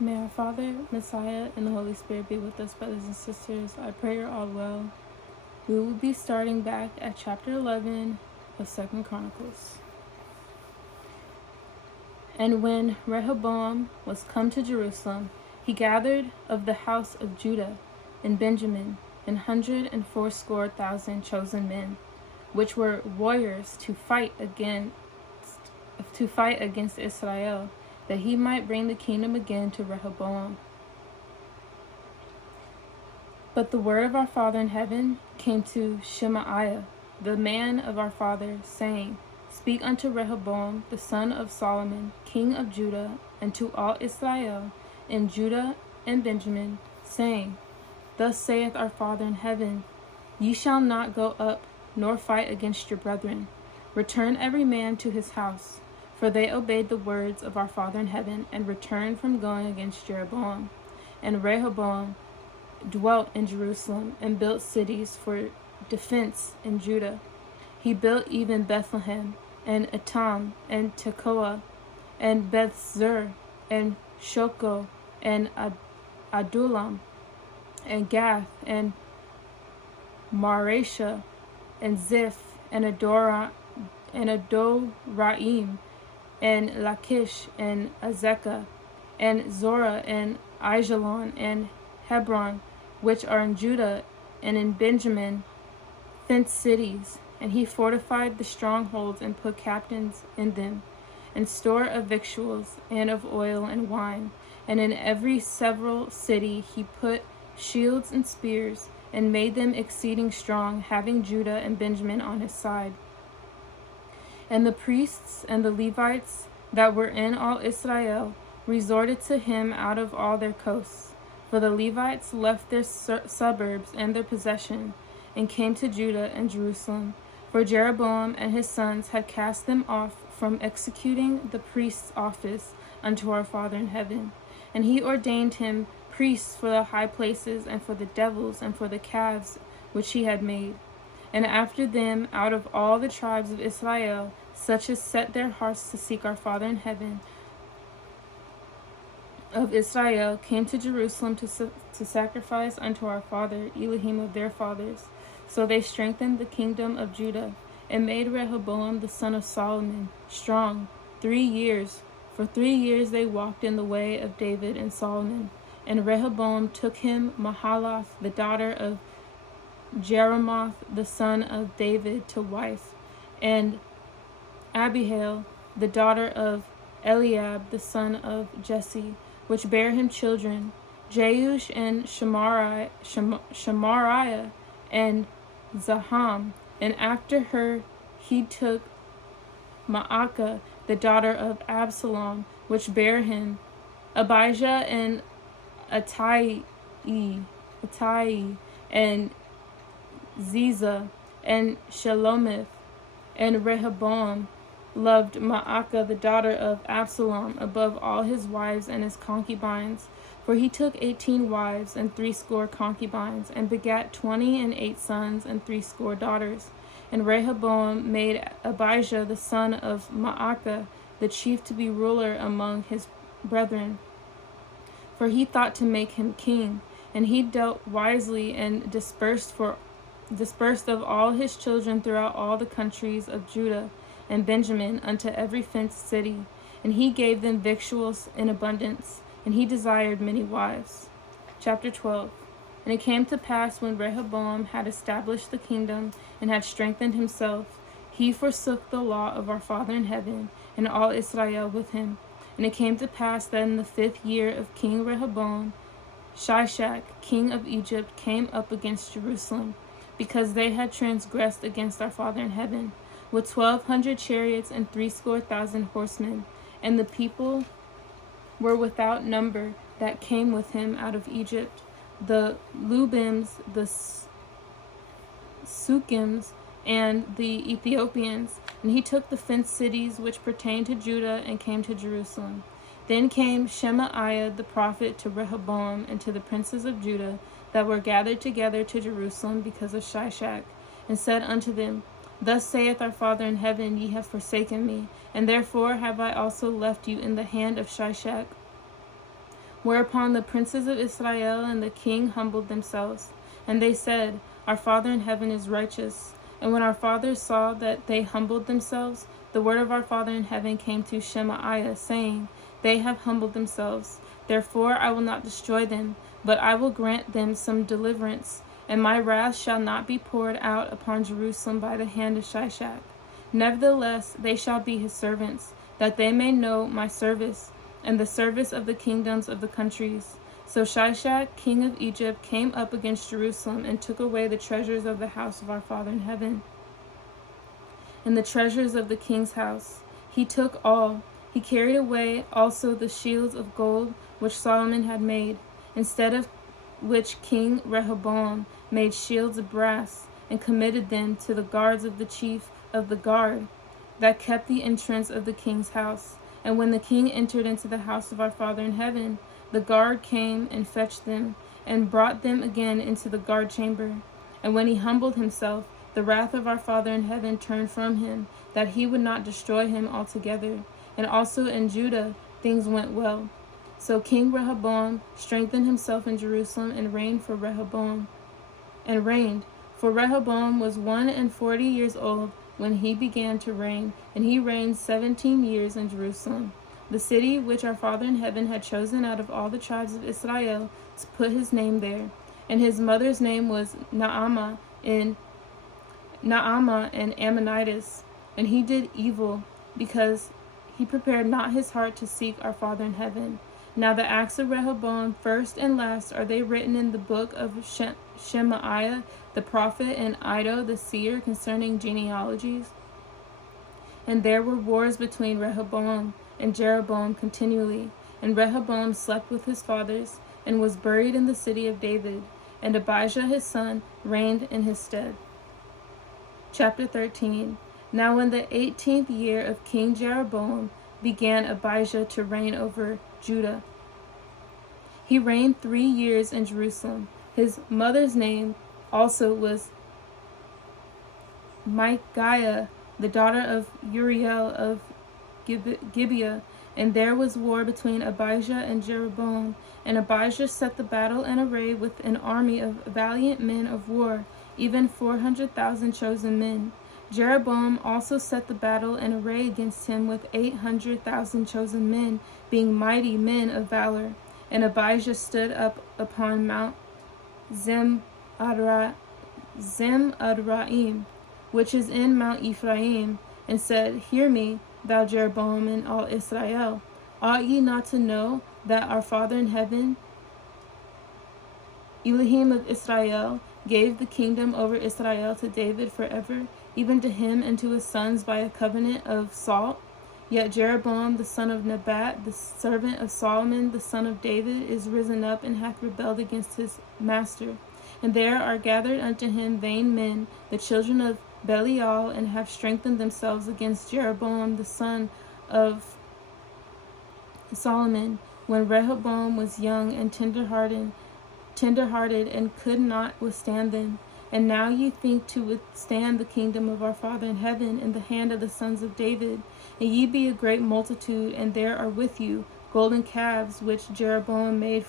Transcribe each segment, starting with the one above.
May our Father, Messiah, and the Holy Spirit be with us, brothers and sisters. I pray you're all well. We will be starting back at chapter 11 of 2 Chronicles. And when Rehoboam was come to Jerusalem, he gathered of the house of Judah and Benjamin 180,000 chosen men, which were warriors to fight against Israel, that he might bring the kingdom again to Rehoboam. But the word of our Father in heaven came to Shemaiah, the man of our father, saying, Speak unto Rehoboam, the son of Solomon, king of Judah, and to all Israel, and Judah and Benjamin, saying, Thus saith our Father in heaven, Ye shall not go up, nor fight against your brethren. Return every man to his house. For they obeyed the words of our Father in heaven, and returned from going against Jeroboam. And Rehoboam dwelt in Jerusalem, and built cities for defense in Judah. He built even Bethlehem, and Etam, and Tekoa, and Bethzur, and Shoko, and Adullam, and Gath, and Mareshah, and Ziph, and Adoraim, and Lachish, and Azekah, and Zorah, and Aijalon, and Hebron, which are in Judah and in Benjamin, fenced cities. And he fortified the strongholds, and put captains in them, and store of victuals, and of oil and wine. And in every several city he put shields and spears, and made them exceeding strong, having Judah and Benjamin on his side. And the priests and the Levites that were in all Israel resorted to him out of all their coasts. For the Levites left their suburbs and their possession, and came to Judah and Jerusalem. For Jeroboam and his sons had cast them off from executing the priest's office unto our Father in heaven. And he ordained him priests for the high places, and for the devils, and for the calves which he had made. And after them, out of all the tribes of Israel, such as set their hearts to seek our Father in heaven, of Israel, came to Jerusalem to sacrifice unto our Father, Elohim of their fathers. So they strengthened the kingdom of Judah, and made Rehoboam the son of Solomon strong 3 years. For 3 years they walked in the way of David and Solomon. And Rehoboam took him Mahalath, the daughter of Jeremoth, the son of David, to wife, and Abihail, the daughter of Eliab, the son of Jesse, which bare him children, Jeush and Shamariah, and Zaham. And after her he took Maacah, the daughter of Absalom, which bare him Abijah and Attai, and Ziza, and Shelomith. And Rehoboam loved Maacah, the daughter of Absalom, above all his wives and his concubines. For he took 18 wives and 80 concubines, and begat 28 sons and 80 daughters. And Rehoboam made Abijah the son of Maacah the chief to be ruler among his brethren, for he thought to make him king. And he dealt wisely, and dispersed of all his children throughout all the countries of Judah and Benjamin unto every fenced city. And he gave them victuals in abundance, and he desired many wives. Chapter 12. And it came to pass, when Rehoboam had established the kingdom, and had strengthened himself, he forsook the law of our Father in heaven, and all Israel with him. And it came to pass that in the 5th year of King Rehoboam, Shishak, king of Egypt, came up against Jerusalem, because they had transgressed against our Father in heaven, with 1,200 chariots and 80,000 horsemen. And the people were without number that came with him out of Egypt, the Lubims, the Sukims, and the Ethiopians. And he took the fenced cities which pertained to Judah, and came to Jerusalem. Then came Shemaiah the prophet to Rehoboam, and to the princes of Judah that were gathered together to Jerusalem because of Shishak, and said unto them, Thus saith our Father in heaven, Ye have forsaken me, and therefore have I also left you in the hand of Shishak. Whereupon the princes of Israel and the king humbled themselves. And they said, Our Father in heaven is righteous. And when our fathers saw that they humbled themselves, the word of our Father in heaven came to Shemaiah, saying, They have humbled themselves. Therefore I will not destroy them, but I will grant them some deliverance, and my wrath shall not be poured out upon Jerusalem by the hand of Shishak. Nevertheless they shall be his servants, that they may know my service, and the service of the kingdoms of the countries. So Shishak, king of Egypt, came up against Jerusalem, and took away the treasures of the house of our Father in heaven, and the treasures of the king's house. He took all. He carried away also the shields of gold which Solomon had made, instead of which King Rehoboam made shields of brass, and committed them to the guards of the chief of the guard that kept the entrance of the king's house. And when the king entered into the house of our Father in heaven, the guard came and fetched them, and brought them again into the guard chamber. And when he humbled himself, the wrath of our Father in heaven turned from him, that he would not destroy him altogether. And also in Judah things went well. So King Rehoboam strengthened himself in Jerusalem, and reigned. For Rehoboam was 41 years old when he began to reign, and he reigned 17 years in Jerusalem, the city which our Father in heaven had chosen out of all the tribes of Israel to put his name there. And his mother's name was Naamah and Ammonitis. And he did evil, because he prepared not his heart to seek our Father in heaven. Now the acts of Rehoboam, first and last, are they written in the book of Shemaiah the prophet, and Iddo the seer, concerning genealogies? And there were wars between Rehoboam and Jeroboam continually. And Rehoboam slept with his fathers, and was buried in the city of David. And Abijah his son reigned in his stead. Chapter 13. Now in the 18th year of King Jeroboam began Abijah to reign over Judah. He reigned 3 years in Jerusalem. His mother's name also was Micaiah, the daughter of Uriel of Gibeah. And there was war between Abijah and Jeroboam. And Abijah set the battle in array with an army of valiant men of war, even 400,000 chosen men. Jeroboam also set the battle in array against him with 800,000 chosen men, being mighty men of valor. And Abijah stood up upon Mount Zim-Adraim, which is in Mount Ephraim, and said, Hear me, thou Jeroboam, and all Israel. Ought ye not to know that our Father in heaven, Elohim of Israel, gave the kingdom over Israel to David forever, even to him and to his sons by a covenant of salt? Yet Jeroboam the son of Nebat, the servant of Solomon the son of David, is risen up, and hath rebelled against his master. And there are gathered unto him vain men, the children of Belial, and have strengthened themselves against Jeroboam the son of Solomon, when Rehoboam was young and tender-hearted, and could not withstand them. And now ye think to withstand the kingdom of our Father in heaven in the hand of the sons of David. And ye be a great multitude, and there are with you golden calves which Jeroboam made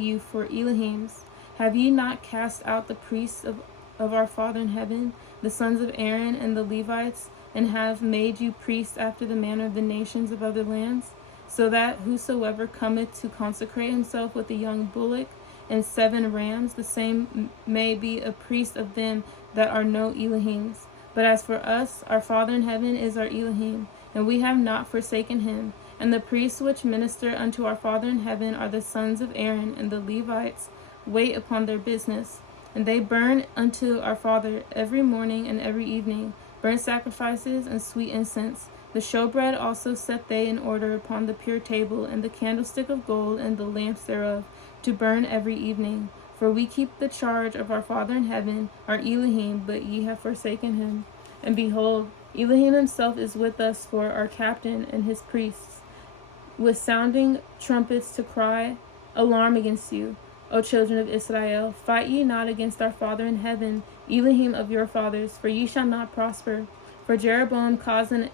you for Elohims. Have ye not cast out the priests of our Father in heaven, the sons of Aaron and the Levites, and have made you priests after the manner of the nations of other lands? So that whosoever cometh to consecrate himself with a young bullock and 7 rams, the same may be a priest of them that are no Elohims. But as for us, our Father in heaven is our Elohim, and we have not forsaken him. And the priests which minister unto our Father in heaven are the sons of Aaron, and the Levites wait upon their business. And they burn unto our Father every morning and every evening burnt sacrifices and sweet incense. The showbread also set they in order upon the pure table, and the candlestick of gold, and the lamps thereof, to burn every evening. For we keep the charge of our Father in heaven, our Elohim, but ye have forsaken him. And behold, Elohim himself is with us for our captain and his priests, with sounding trumpets to cry alarm against you, O children of Israel. Fight ye not against our Father in heaven, Elohim of your fathers, for ye shall not prosper. For Jeroboam caused an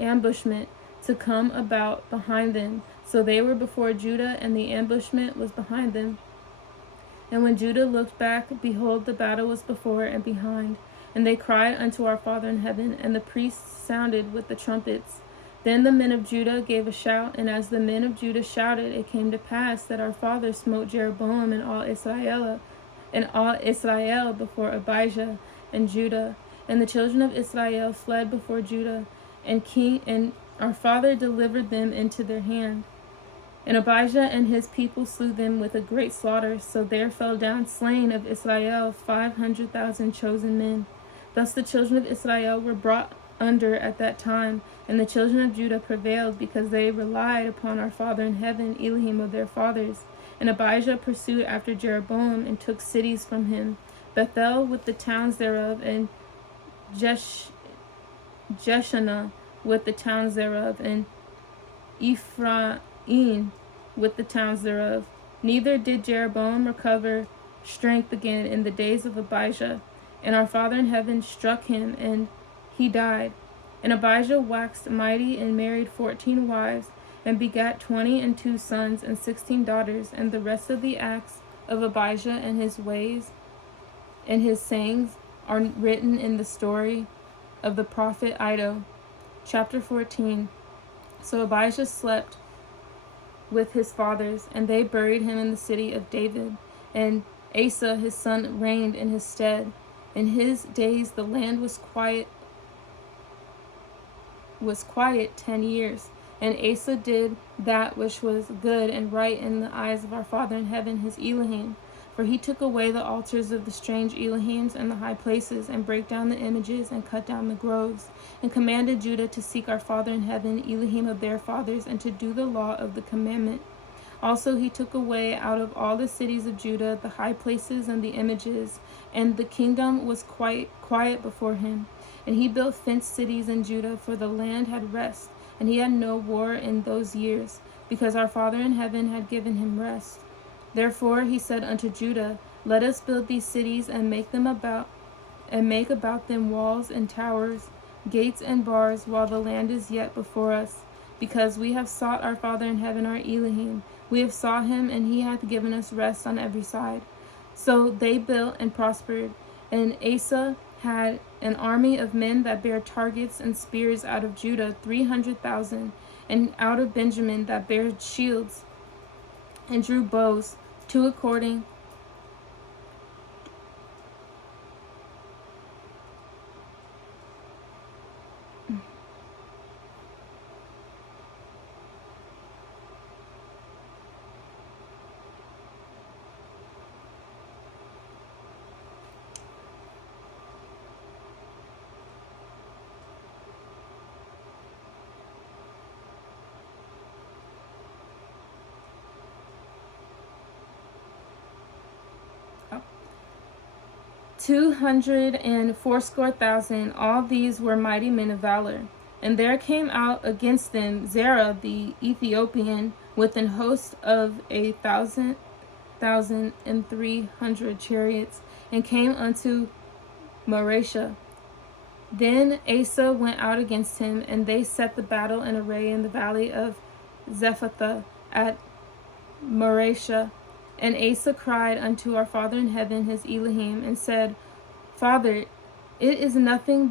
ambushment to come about behind them, So they were before Judah, and the ambushment was behind them. And when Judah looked back, behold, the battle was before and behind. And they cried unto our Father in heaven, and the priests sounded with the trumpets. Then the men of Judah gave a shout, and as the men of Judah shouted, it came to pass that our father smote Jeroboam and all Israel before Abijah and Judah. And the children of Israel fled before Judah, and our father delivered them into their hand. And Abijah and his people slew them with a great slaughter. So there fell down slain of Israel 500,000 chosen men. Thus the children of Israel were brought under at that time, and the children of Judah prevailed, because they relied upon our Father in heaven, Elohim of their fathers. And Abijah pursued after Jeroboam, and took cities from him, Bethel with the towns thereof, and Jeshanah with the towns thereof, and Ephraim with the towns thereof. Neither did Jeroboam recover strength again in the days of Abijah. And our Father in heaven struck him, and he died. And Abijah waxed mighty, and married 14 wives, and begat 22 sons and 16 daughters. And the rest of the acts of Abijah, and his ways and his sayings, are written in the story of the prophet Iddo. Chapter 14. So Abijah slept with his fathers, and they buried him in the city of David. And Asa his son reigned in his stead. In his days the land was quiet 10 years. And Asa did that which was good and right in the eyes of our Father in heaven, his Elohim. For he took away the altars of the strange Elohims and the high places, and brake down the images, and cut down the groves, and commanded Judah to seek our Father in heaven, Elohim of their fathers, and to do the law of the commandment. Also he took away out of all the cities of Judah the high places and the images, and the kingdom was quiet before him. And he built fenced cities in Judah, for the land had rest, and he had no war in those years, because our Father in heaven had given him rest. Therefore he said unto Judah, Let us build these cities, and make about them walls and towers, gates and bars, while the land is yet before us. Because we have sought our Father in heaven, our Elohim. We have sought him, and he hath given us rest on every side. So they built and prospered. And Asa had an army of men that bare targets and spears out of Judah 300,000, and out of Benjamin that bare shields and drew bows, two according oh, 280,000. All these were mighty men of valor. And there came out against them Zerah the Ethiopian with an host of 1,300 chariots, and came unto Mareshah. Then Asa went out against him, and they set the battle in array in the valley of Zephathah at Mareshah. And Asa cried unto our Father in heaven, his Elohim, and said, Father, it is nothing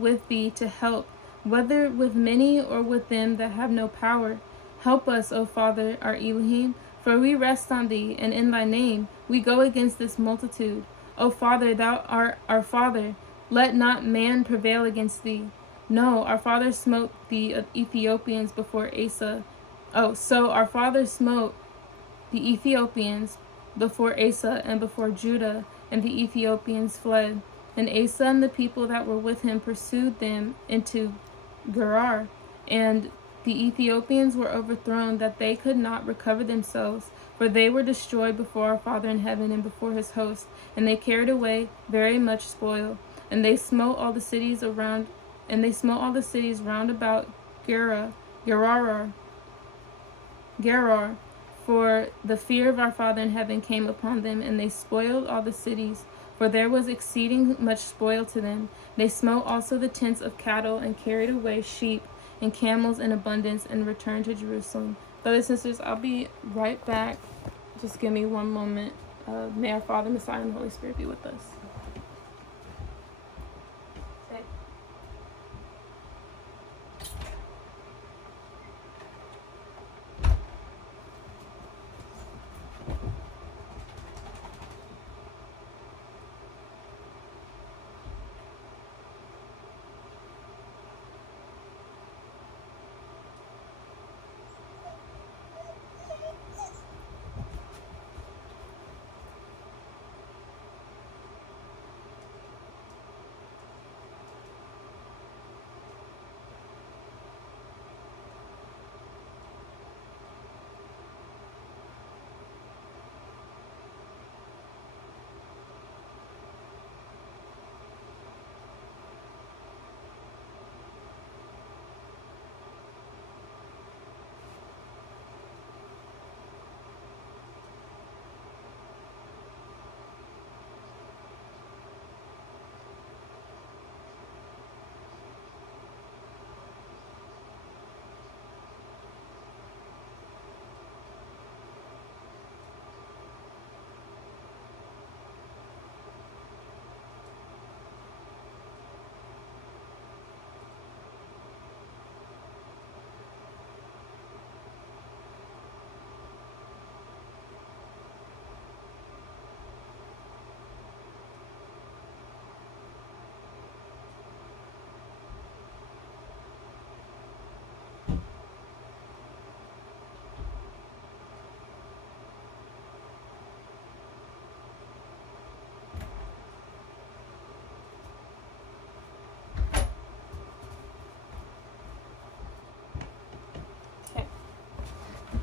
with thee to help, whether with many or with them that have no power. Help us, O Father, our Elohim, for we rest on thee, and in thy name we go against this multitude. O Father, thou art our Father, let not man prevail against thee. No, our father smote the Ethiopians before Asa. So our father smote the Ethiopians before Asa and before Judah, and the Ethiopians fled. And Asa and the people that were with him pursued them into Gerar, and the Ethiopians were overthrown, that they could not recover themselves, for they were destroyed before our Father in heaven and before his host, and they carried away very much spoil. And they smote all the cities round about Gerar, for the fear of our Father in heaven came upon them, and they spoiled all the cities, for there was exceeding much spoil to them. They smote also the tents of cattle, and carried away sheep, and camels in abundance, and returned to Jerusalem. Brothers and sisters, I'll be right back. Just give me one moment. May our Father, Messiah, and the Holy Spirit be with us.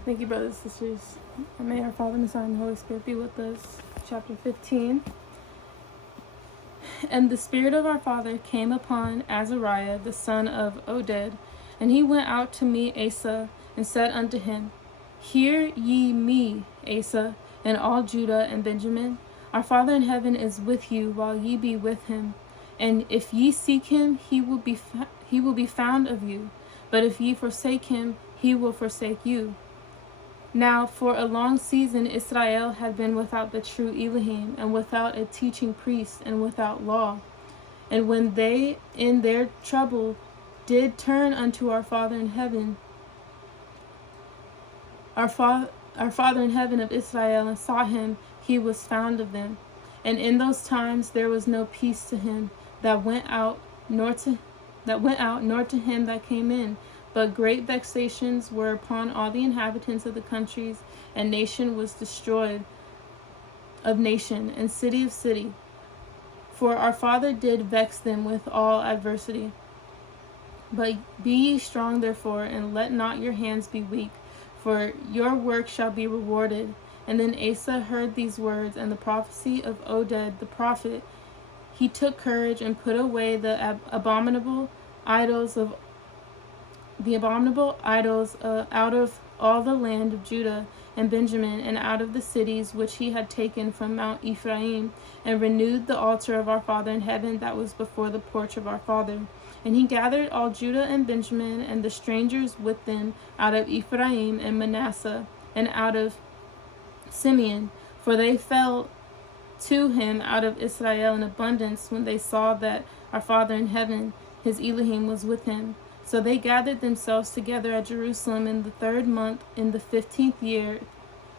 Thank you, brothers and sisters. And may our Father, Messiah, and the Holy Spirit be with us. Chapter 15. And the Spirit of our father came upon Azariah, the son of Oded, and he went out to meet Asa, and said unto him, Hear ye me, Asa, and all Judah and Benjamin. Our Father in heaven is with you, while ye be with him. And if ye seek him, he will be found of you. But if ye forsake him, he will forsake you. Now for a long season Israel had been without the true Elohim, and without a teaching priest, and without law. And when they in their trouble did turn unto our Father in heaven, our Father in heaven of Israel, and saw him, he was found of them. And in those times there was no peace to him that went out, nor to him that came in. But great vexations were upon all the inhabitants of the countries, and nation was destroyed of nation, and city of city. For our Father did vex them with all adversity. But be ye strong therefore, and let not your hands be weak, for your work shall be rewarded. And then Asa heard these words, and the prophecy of Oded the prophet. He took courage, and put away the abominable idols out of all the land of Judah and Benjamin, and out of the cities which he had taken from Mount Ephraim, and renewed the altar of our Father in heaven that was before the porch of our Father. And he gathered all Judah and Benjamin, and the strangers with them, out of Ephraim and Manasseh, and out of Simeon, for they fell to him out of Israel in abundance, when they saw that our Father in heaven, his Elohim, was with him. So they gathered themselves together at Jerusalem in the 3rd month, in the 15th year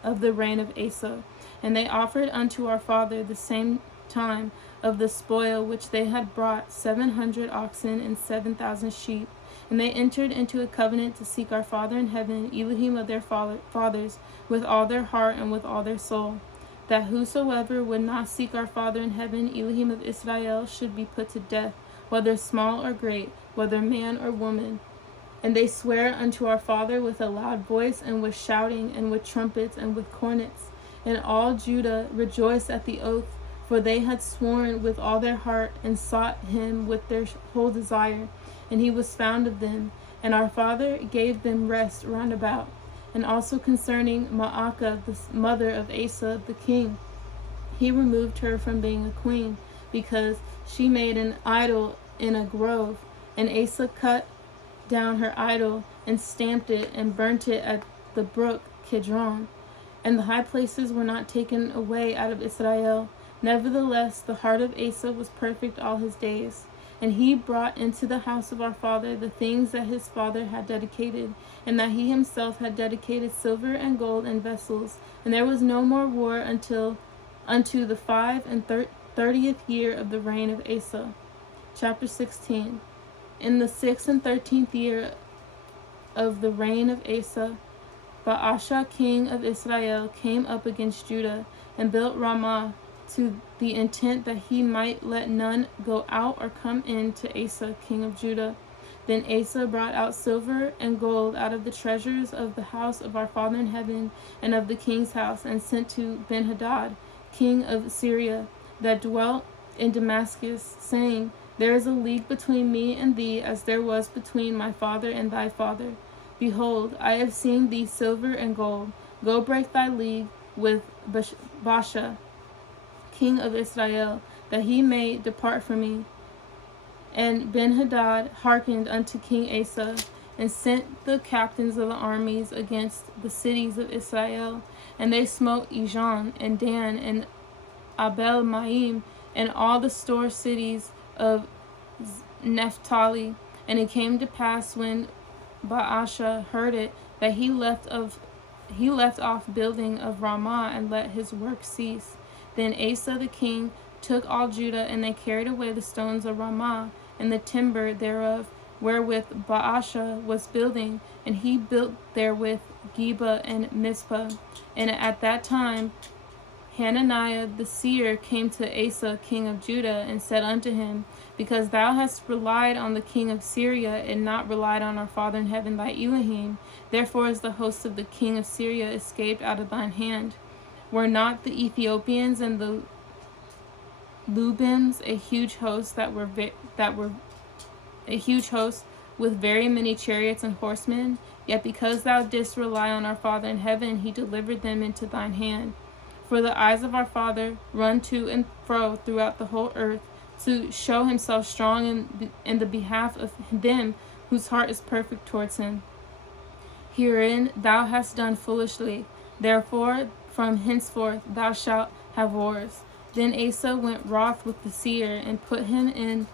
of the reign of Asa. And they offered unto our Father the same time of the spoil which they had brought, 700 oxen and 7,000 sheep. And they entered into a covenant to seek our Father in heaven, Elohim of their fathers, with all their heart and with all their soul, that whosoever would not seek our Father in heaven, Elohim of Israel, should be put to death, whether small or great, whether man or woman. And they swear unto our Father with a loud voice, and with shouting, and with trumpets, and with cornets. And all Judah rejoiced at the oath, for they had sworn with all their heart, and sought him with their whole desire. And he was found of them. And our Father gave them rest round about. And also concerning Maacah, the mother of Asa the king, he removed her from being a queen, because she made an idol in a grove. And Asa cut down her idol, and stamped it, and burnt it at the brook Kidron. And the high places were not taken away out of Israel. Nevertheless, the heart of Asa was perfect all his days. And he brought into the house of our father the things that his father had dedicated, and that he himself had dedicated silver and gold and vessels. And there was no more war unto the 35th year of the reign of Asa. Chapter 16. In the 6th and 13th year of the reign of Asa, Baasha king of Israel came up against Judah, and built Ramah, to the intent that he might let none go out or come in to Asa king of Judah. Then Asa brought out silver and gold out of the treasures of the house of our Father in heaven, and of the king's house, and sent to Benhadad king of Syria, that dwelt in Damascus, saying, There is a league between me and thee, as there was between my father and thy father. Behold, I have seen thee silver and gold. Go break thy league with Baasha king of Israel, that he may depart from me. And Benhadad hearkened unto King Asa, and sent the captains of the armies against the cities of Israel. And they smote Ijon, and Dan, and Abel Maim, and all the store cities of Naphtali. And it came to pass, when Baasha heard it, that he left off building of Ramah, and let his work cease. Then Asa the king took all Judah, and they carried away the stones of Ramah, and the timber thereof, wherewith Baasha was building, and he built therewith Geba and Mizpah. And at that time Hananiah the seer came to Asa king of Judah, and said unto him, Because thou hast relied on the king of Syria, and not relied on our Father in heaven thy Elohim, therefore is the host of the king of Syria escaped out of thine hand. Were not the Ethiopians and the Lubims a huge host a huge host with very many chariots and horsemen? Yet because thou didst rely on our Father in heaven, he delivered them into thine hand. For the eyes of our Father run to and fro throughout the whole earth, to show himself strong in the behalf of them whose heart is perfect towards him. Herein thou hast done foolishly. Therefore from henceforth thou shalt have wars. Then Asa went wroth with the seer, and put him in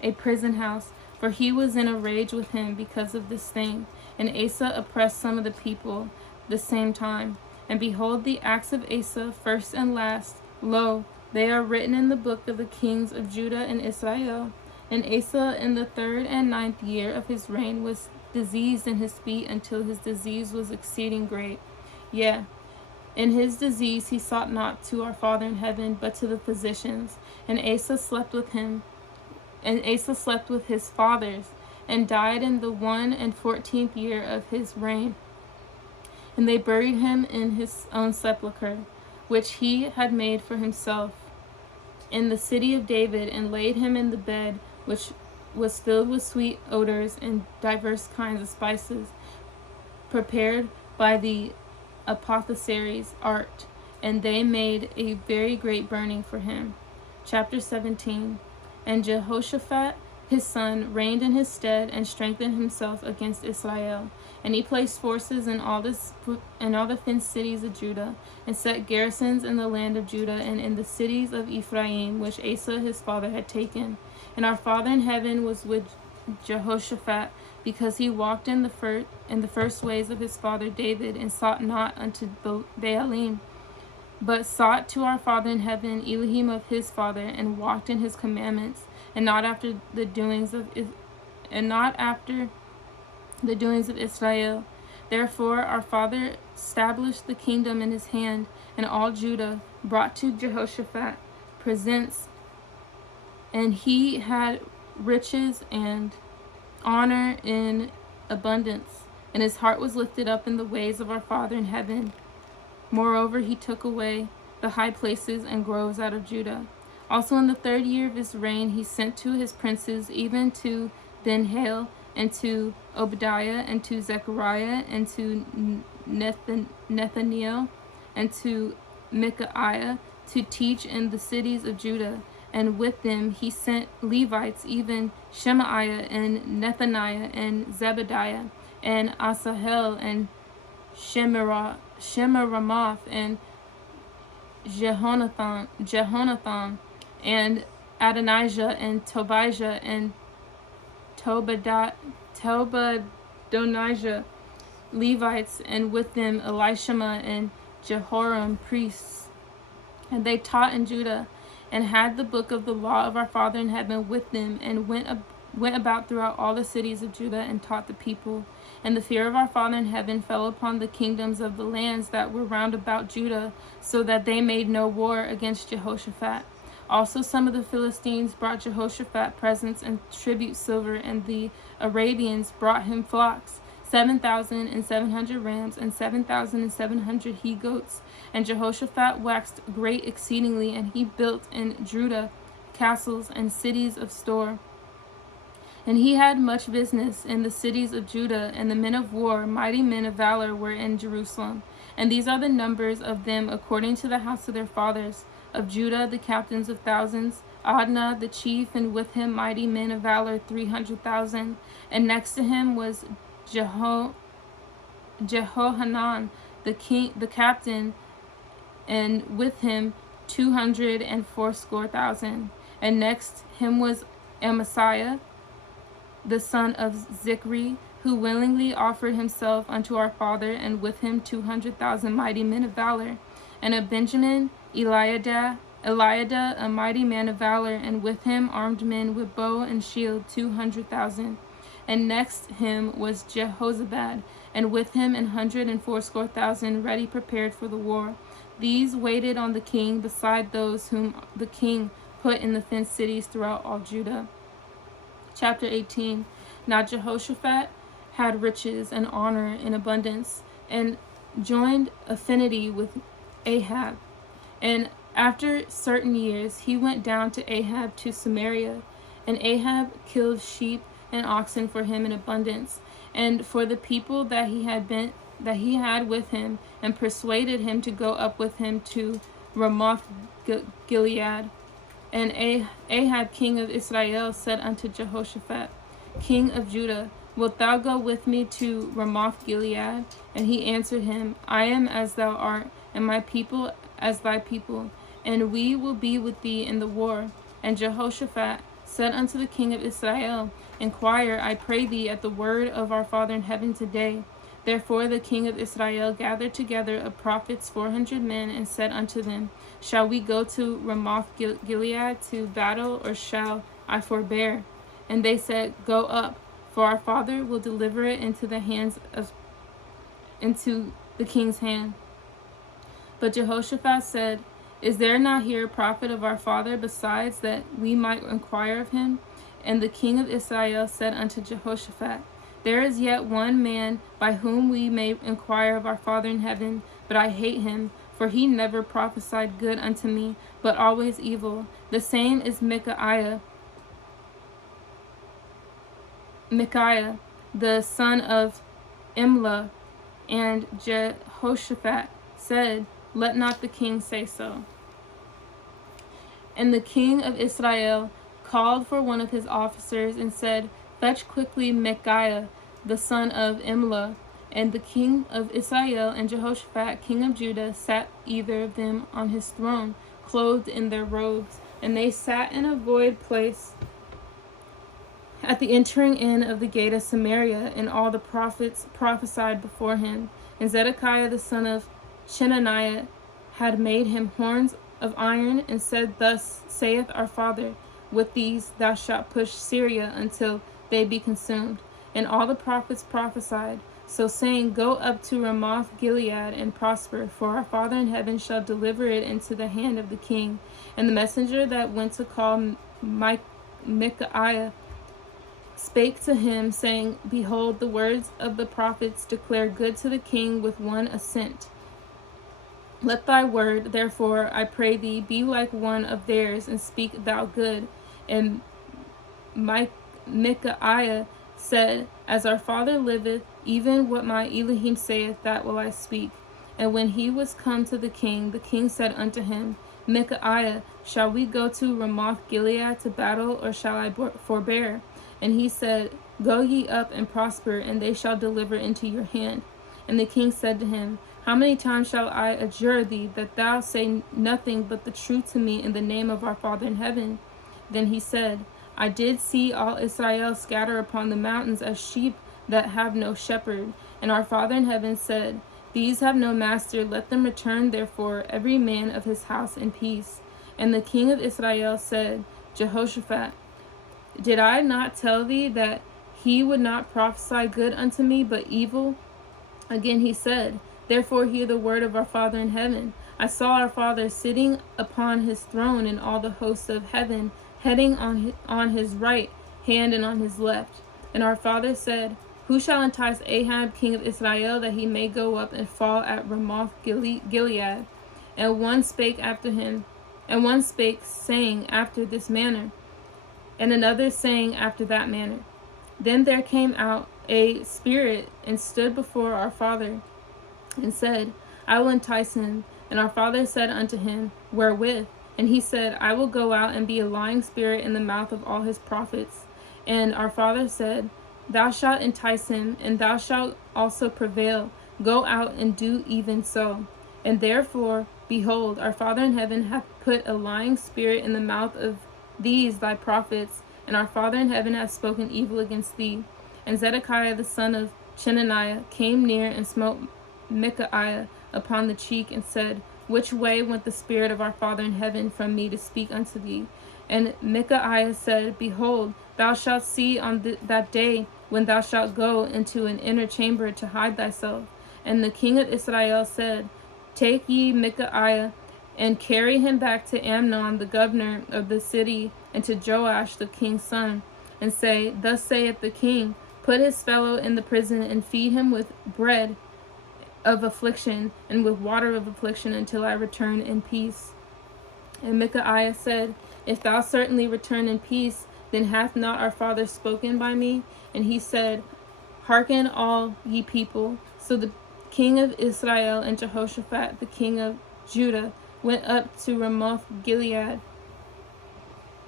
a prison house, for he was in a rage with him because of this thing. And Asa oppressed some of the people the same time. And behold, the acts of Asa, first and last, lo, they are written in the book of the kings of Judah and Israel. And Asa in the 3rd and 9th year of his reign was diseased in his feet, until his disease was exceeding great. Yea, in his disease he sought not to our Father in heaven, but to the physicians. And Asa slept with his fathers, and died in the 14th year of his reign. And they buried him in his own sepulchre, which he had made for himself, in the city of David, and laid him in the bed which was filled with sweet odors and divers kinds of spices, prepared by the apothecaries' art, and they made a very great burning for him. Chapter 17. And Jehoshaphat his son reigned in his stead, and strengthened himself against Israel. And he placed forces in all the fenced cities of Judah, and set garrisons in the land of Judah, and in the cities of Ephraim, which Asa his father had taken. And our Father in heaven was with Jehoshaphat, because he walked in the first ways of his father David, and sought not unto Baalim, but sought to our Father in heaven, Elohim of his father, and walked in his commandments, and not after the doings of Israel. Therefore our father established the kingdom in his hand, and all Judah brought to Jehoshaphat presents, and he had riches and honor in abundance, and his heart was lifted up in the ways of our Father in heaven. Moreover, he took away the high places and groves out of Judah. Also in the 3rd year of his reign, he sent to his princes, even to Ben-Hail, and to Obadiah, and to Zechariah, and to Nethaniel, and to Micaiah, to teach in the cities of Judah. and with them he sent Levites, even Shemaiah and Nethaniah and Zebediah and Asahel and Shemiramoth and Jehonathan and Adonijah and Tobijah and Tobadonijah, Levites, and with them Elishama and Jehoram, priests. And they taught in Judah, and had the book of the law of our Father in heaven with them, and went about throughout all the cities of Judah, and taught the people. And the fear of our Father in heaven fell upon the kingdoms of the lands that were round about Judah, so that they made no war against Jehoshaphat. Also some of the Philistines brought Jehoshaphat presents and tribute silver, and the Arabians brought him flocks, 7,700 rams, and 7,700 he goats. And Jehoshaphat waxed great exceedingly, and he built in Judah castles and cities of store. And he had much business in the cities of Judah, and the men of war, mighty men of valor, were in Jerusalem. And these are the numbers of them according to the house of their fathers. Of Judah, the captains of thousands, Adnah the chief, and with him mighty men of valor 300,000. And next to him was Jehohanan the captain, and with him 280,000. And next him was Amasiah the son of Zichri, who willingly offered himself unto our father, and with him 200,000 mighty men of valor. And of Benjamin, Eliada, a mighty man of valor, and with him armed men with bow and shield 200,000. And next him was Jehozabad, and with him 180,000 ready prepared for the war. These waited on the king, beside those whom the king put in the fenced cities throughout all Judah. Chapter 18. Now Jehoshaphat had riches and honor in abundance, and joined affinity with Ahab. And after certain years he went down to Ahab to Samaria, and Ahab killed sheep and oxen for him in abundance, and for the people that he had with him, and persuaded him to go up with him to Ramoth Gilead. And Ahab king of Israel said unto Jehoshaphat, king of Judah, wilt thou go with me to Ramoth Gilead? And he answered him, I am as thou art, and my people as thy people, and we will be with thee in the war. And Jehoshaphat said unto the king of Israel, inquire, I pray thee, at the word of our Father in heaven today. Therefore the king of Israel gathered together of prophets 400 men, and said unto them, shall we go to Ramoth Gilead to battle, or shall I forbear? And they said, go up, for our father will deliver it into the king's hand. But Jehoshaphat said, is there not here a prophet of our father besides, that we might inquire of him? And the king of Israel said unto Jehoshaphat, there is yet one man by whom we may inquire of our Father in heaven, but I hate him, for he never prophesied good unto me, but always evil. The same is Micaiah, the son of Imlah. And Jehoshaphat said, let not the king say so. And the king of Israel called for one of his officers, and said, fetch quickly Micaiah, the son of Imlah. And the king of Israel and Jehoshaphat, king of Judah, sat either of them on his throne, clothed in their robes. And they sat in a void place at the entering in of the gate of Samaria, and all the prophets prophesied before him. And Zedekiah the son of Chenaniah had made him horns of iron, and said, thus saith our father, with these thou shalt push Syria until they be consumed. And all the prophets prophesied, so saying, go up to Ramoth Gilead and prosper, for our Father in heaven shall deliver it into the hand of the king. And the messenger that went to call Micaiah spake to him, saying, behold, the words of the prophets declare good to the king with one assent. Let thy word, therefore, I pray thee, be like one of theirs, and speak thou good. And Micaiah said, as our father liveth, even what my Elohim saith, that will I speak. And when he was come to the king said unto him, Micaiah, shall we go to Ramoth Gilead to battle, or shall I forbear? And he said, Go ye up and prosper, and they shall deliver into your hand. And the king said to him, How many times shall I adjure thee that thou say nothing but the truth to me in the name of our Father in heaven? Then he said, I did see all Israel scatter upon the mountains as sheep that have no shepherd. And our Father in heaven said, These have no master, let them return therefore every man of his house in peace. And the king of Israel said, Jehoshaphat, did I not tell thee that he would not prophesy good unto me, but evil? Again he said, Therefore hear the word of our Father in heaven. I saw our Father sitting upon his throne, and all the hosts of heaven heading on his right hand and on his left. And our Father said, Who shall entice Ahab king of Israel, that he may go up and fall at Ramoth Gilead? And one spake after him, and one spake, saying after this manner, and another saying after that manner. Then there came out a spirit and stood before our Father, and said, I will entice him. And our Father said unto him, Wherewith? And he said, I will go out and be a lying spirit in the mouth of all his prophets. And our Father said, Thou shalt entice him, and thou shalt also prevail. Go out and do even so. And therefore, behold, our Father in heaven hath put a lying spirit in the mouth of these thy prophets, and our Father in heaven hath spoken evil against thee. And Zedekiah the son of Chenaniah came near and smote Micaiah upon the cheek, and said, Which way went the spirit of our Father in heaven from me to speak unto thee? And Micaiah said, Behold, thou shalt see on that day when thou shalt go into an inner chamber to hide thyself. And the king of Israel said, Take ye Micaiah, and carry him back to Amnon the governor of the city, and to Joash the king's son, and say, Thus saith the king, Put his fellow in the prison, and feed him with bread of affliction, and with water of affliction, until I return in peace. And Micaiah said, If thou certainly return in peace, then hath not our Father spoken by me? And he said, Hearken all ye people. So the king of Israel and Jehoshaphat the king of Judah went up to Ramoth Gilead.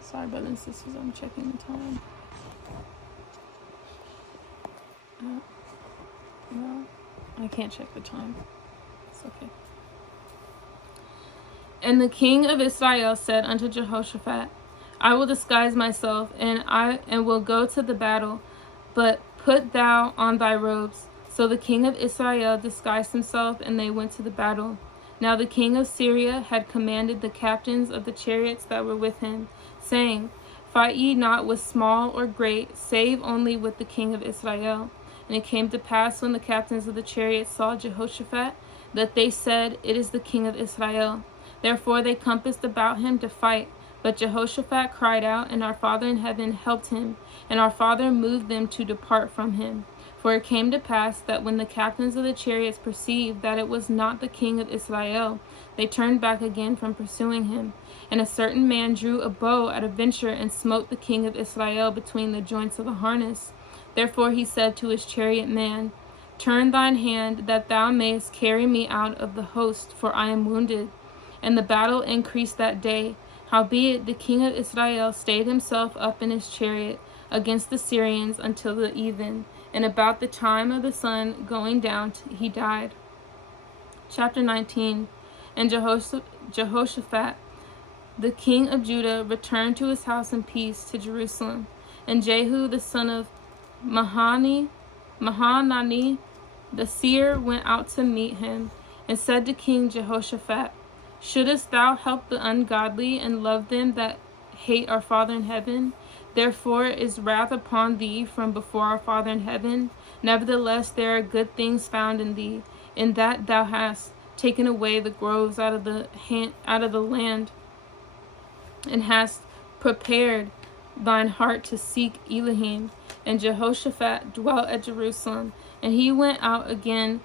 Sorry, brothers and sisters, I'm checking the time. No, I can't check the time. It's okay. And the king of Israel said unto Jehoshaphat, I will disguise myself, and will go to the battle, but put thou on thy robes. So the king of Israel disguised himself, and they went to the battle. Now the king of Syria had commanded the captains of the chariots that were with him, saying, Fight ye not with small or great, save only with the king of Israel. And it came to pass, when the captains of the chariots saw Jehoshaphat, that they said, It is the king of Israel. Therefore they compassed about him to fight. But Jehoshaphat cried out, and our Father in heaven helped him, and our Father moved them to depart from him. For it came to pass that when the captains of the chariots perceived that it was not the king of Israel, they turned back again from pursuing him. And a certain man drew a bow at a venture, and smote the king of Israel between the joints of the harness. Therefore he said to his chariot man, Turn thine hand, that thou mayest carry me out of the host, for I am wounded. And the battle increased that day. Howbeit the king of Israel stayed himself up in his chariot against the Syrians until the even, and about the time of the sun going down he died. Chapter 19. And Jehoshaphat, the king of Judah, returned to his house in peace to Jerusalem. And Jehu the son of Mahanani, the seer, went out to meet him, and said to King Jehoshaphat, Shouldest thou help the ungodly, and love them that hate our Father in heaven? Therefore is wrath upon thee from before our Father in heaven. Nevertheless there are good things found in thee, in that thou hast taken away the groves out of the land, and hast prepared thine heart to seek Elohim. And Jehoshaphat dwelt at Jerusalem, and he went out again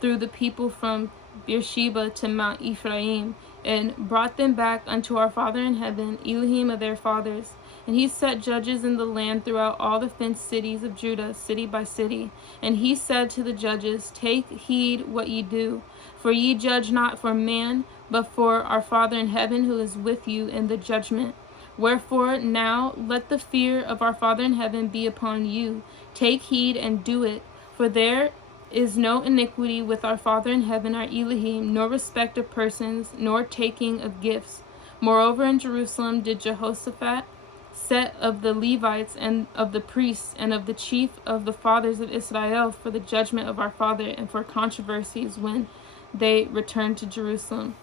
through the people from Beersheba to Mount Ephraim, and brought them back unto our Father in heaven, Elohim of their fathers. And he set judges in the land throughout all the fenced cities of Judah, city by city. And he said to the judges, Take heed what ye do, for ye judge not for man, but for our Father in heaven, who is with you in the judgment. Wherefore now let the fear of our Father in heaven be upon you. Take heed and do it, for there is no iniquity with our Father in heaven, our Elohim, nor respect of persons, nor taking of gifts. Moreover, in Jerusalem did Jehoshaphat set of the Levites and of the priests and of the chief of the fathers of Israel for the judgment of our Father and for controversies when they returned to Jerusalem.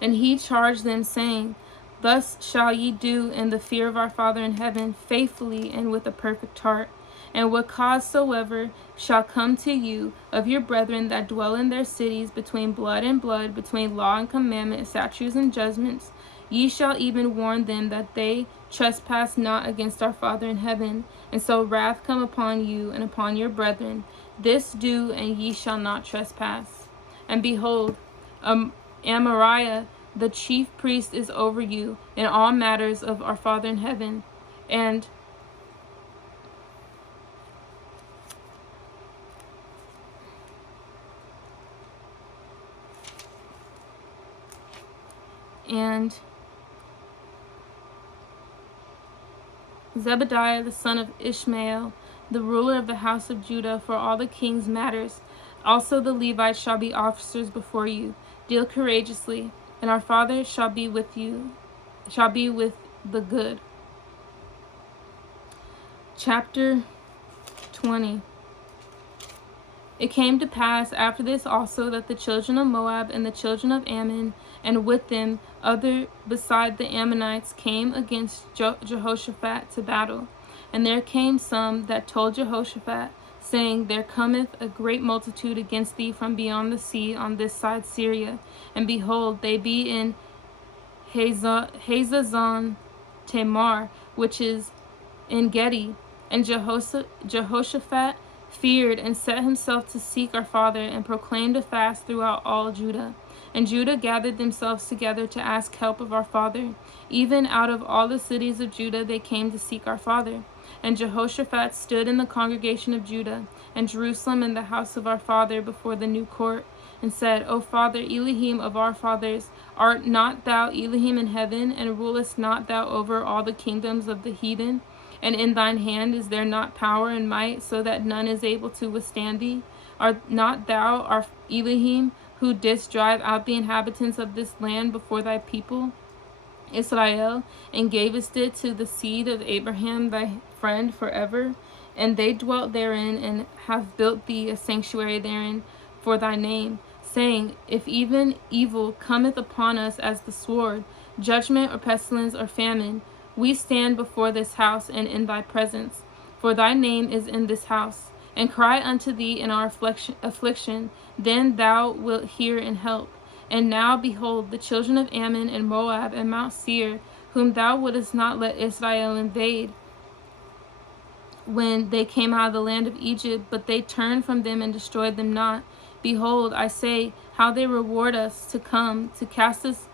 And he charged them, saying, Thus shall ye do in the fear of our Father in heaven, faithfully and with a perfect heart. And what cause soever shall come to you of your brethren that dwell in their cities between blood and blood, between law and commandment, statutes and judgments, ye shall even warn them that they trespass not against our Father in heaven, and so wrath come upon you and upon your brethren. This do, and ye shall not trespass. And behold, Amariah, the chief priest, is over you in all matters of our Father in heaven, and Zebediah the son of Ishmael, the ruler of the house of Judah, for all the king's matters. Also the Levites shall be officers before you. Deal courageously, and our Father shall be with you, shall be with the good. Chapter 20. It came to pass after this also that the children of Moab and the children of Ammon, and with them other beside the Ammonites, came against Jehoshaphat to battle. And there came some that told Jehoshaphat, saying, There cometh a great multitude against thee from beyond the sea on this side Syria. And behold, they be in Hazazon Tamar, which is En Gedi. And Jehoshaphat feared and set himself to seek our Father, and proclaimed a fast throughout all Judah. And Judah gathered themselves together to ask help of our Father. Even out of all the cities of Judah they came to seek our Father. And Jehoshaphat stood in the congregation of Judah and Jerusalem in the house of our Father before the new court, and said, O Father, Elohim of our fathers, art not thou Elohim in heaven, and rulest not thou over all the kingdoms of the heathen? And in thine hand is there not power and might, so that none is able to withstand thee? Art not thou our Elohim, who didst drive out the inhabitants of this land before thy people Israel, and gavest it to the seed of Abraham thy friend forever? And they dwelt therein, and have built thee a sanctuary therein for thy name, saying, If even evil cometh upon us as the sword, judgment or pestilence or famine, we stand before this house and in thy presence, for thy name is in this house, and cry unto thee in our affliction, then thou wilt hear and help. And now, behold, the children of Ammon and Moab and Mount Seir, whom thou wouldest not let Israel invade when they came out of the land of Egypt, but they turned from them and destroyed them not. Behold, I say, how they reward us to come, to cast us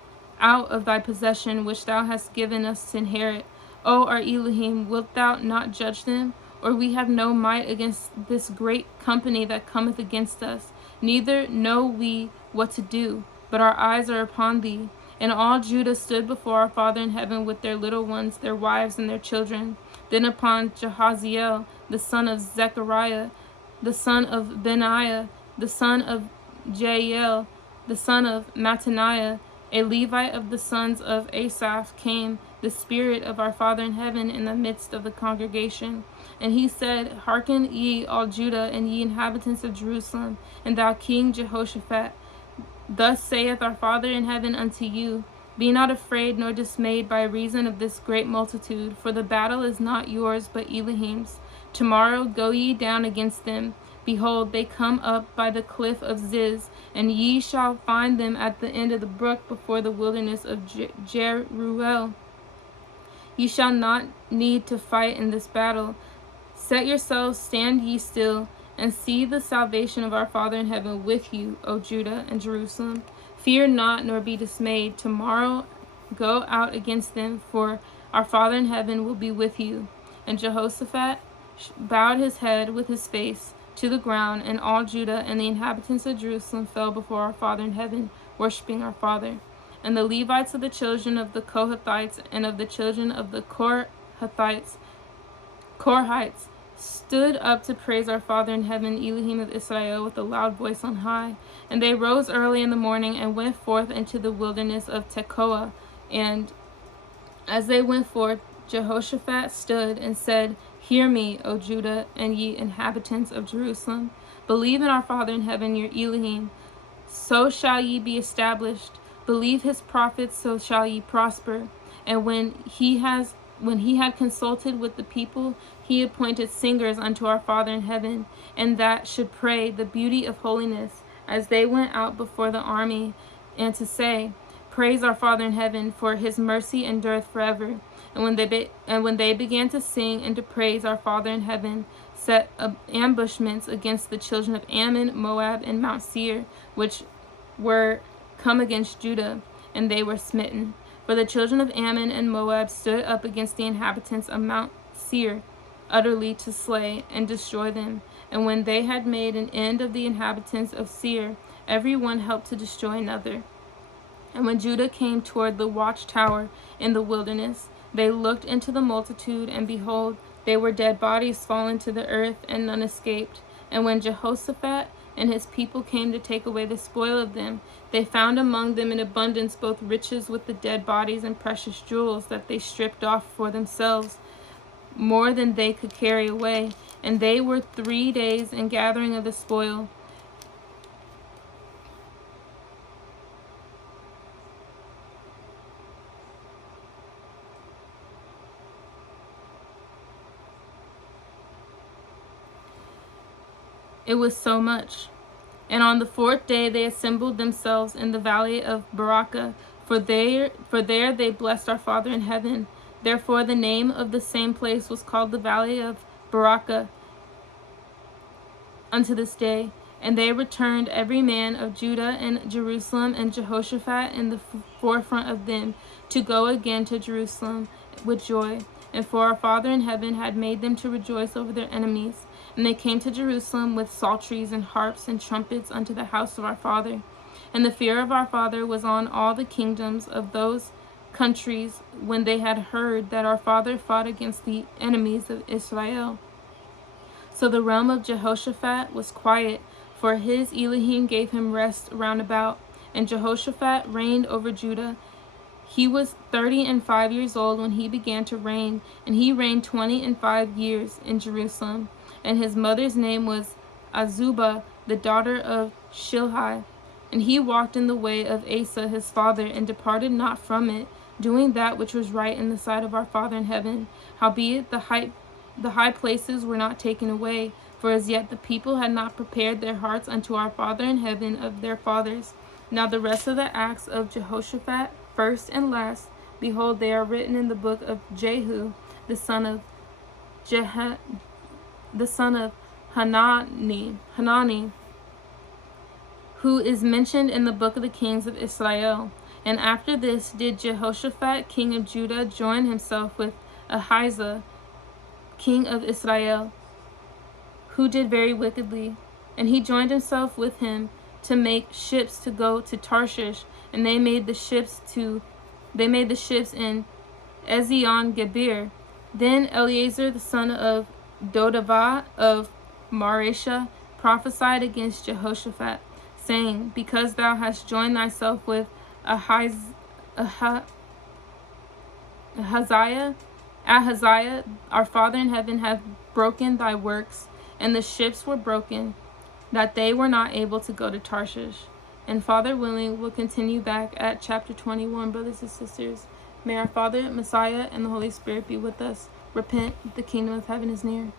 out of thy possession, which thou hast given us to inherit. O our Elohim, wilt thou not judge them? Or we have no might against this great company that cometh against us, neither know we what to do, but our eyes are upon thee. And all Judah stood before our Father in heaven with their little ones, their wives, and their children. Then upon Jahaziel, the son of Zechariah, the son of Benaiah, the son of Jael, the son of Mattaniah, a Levite of the sons of Asaph, came the Spirit of our Father in heaven in the midst of the congregation. And he said, Hearken ye all Judah, and ye inhabitants of Jerusalem, and thou King Jehoshaphat. Thus saith our Father in heaven unto you, Be not afraid nor dismayed by reason of this great multitude, for the battle is not yours but Elohim's. Tomorrow go ye down against them. Behold, they come up by the cliff of Ziz, and ye shall find them at the end of the brook before the wilderness of Jeruel. Ye shall not need to fight in this battle. Set yourselves, stand ye still, and see the salvation of our Father in heaven with you, O Judah and Jerusalem. Fear not, nor be dismayed. Tomorrow go out against them, for Our Father in heaven will be with you. And Jehoshaphat bowed his head with his face to the ground, and all Judah and the inhabitants of Jerusalem fell before our Father in heaven, worshiping our Father. And the Levites of the children of the Kohathites and of the children of the Korhites stood up to praise our Father in heaven, Elohim of Israel, with a loud voice on high. And they rose early in the morning and went forth into the wilderness of Tekoa. And as they went forth, Jehoshaphat stood and said, Hear me, O Judah, and ye inhabitants of Jerusalem. Believe in our Father in heaven, your Elohim. So shall ye be established. Believe his prophets, so shall ye prosper. And when he had consulted with the people, he appointed singers unto our Father in heaven, and that should pray the beauty of holiness, as they went out before the army, and to say, Praise our Father in heaven, for his mercy endureth forever. And when they began to sing and to praise our Father in heaven, set ambushments against the children of Ammon, Moab, and Mount Seir, which were come against Judah, and they were smitten. For the children of Ammon and Moab stood up against the inhabitants of Mount Seir, utterly to slay and destroy them. And when they had made an end of the inhabitants of Seir, every one helped to destroy another. And when Judah came toward the watchtower in the wilderness, they looked into the multitude, and behold, they were dead bodies fallen to the earth, and none escaped. And when Jehoshaphat and his people came to take away the spoil of them, they found among them in abundance both riches with the dead bodies and precious jewels, that they stripped off for themselves more than they could carry away. And they were 3 days in gathering of the spoil. It was so much. And on the 4th day they assembled themselves in the valley of Barakah, for there they blessed our Father in heaven. Therefore the name of the same place was called the valley of Barakah unto this day. And they returned every man of Judah and Jerusalem, and Jehoshaphat in the forefront of them, to go again to Jerusalem with joy. And for our Father in heaven had made them to rejoice over their enemies. And they came to Jerusalem with psalteries and harps and trumpets unto the house of our Father. And the fear of our Father was on all the kingdoms of those countries, when they had heard that our Father fought against the enemies of Israel. So the realm of Jehoshaphat was quiet, for his Elohim gave him rest round about. And Jehoshaphat reigned over Judah. He was 35 years old when he began to reign, and he reigned 25 years in Jerusalem. And his mother's name was Azubah, the daughter of Shilhi. And he walked in the way of Asa his father, and departed not from it, doing that which was right in the sight of our Father in heaven. Howbeit the high places were not taken away, for as yet the people had not prepared their hearts unto our Father in heaven of their fathers. Now the rest of the acts of Jehoshaphat, first and last, behold, they are written in the book of Jehu, the son of Hanani, who is mentioned in the book of the kings of Israel. And after this did Jehoshaphat, king of Judah, join himself with Ahijah, king of Israel, who did very wickedly. And he joined himself with him to make ships to go to Tarshish, and they made the ships in Ezion Geber. Then Eleazar the son of Dodavah of Mareshah prophesied against Jehoshaphat, saying, Because thou hast joined thyself with Ahaziah, our Father in heaven hath broken thy works, and the ships were broken, that they were not able to go to Tarshish. And Father willing, we'll continue back at chapter 21, brothers and sisters. May our Father, Messiah, and the Holy Spirit be with us. Repent, the kingdom of heaven is near.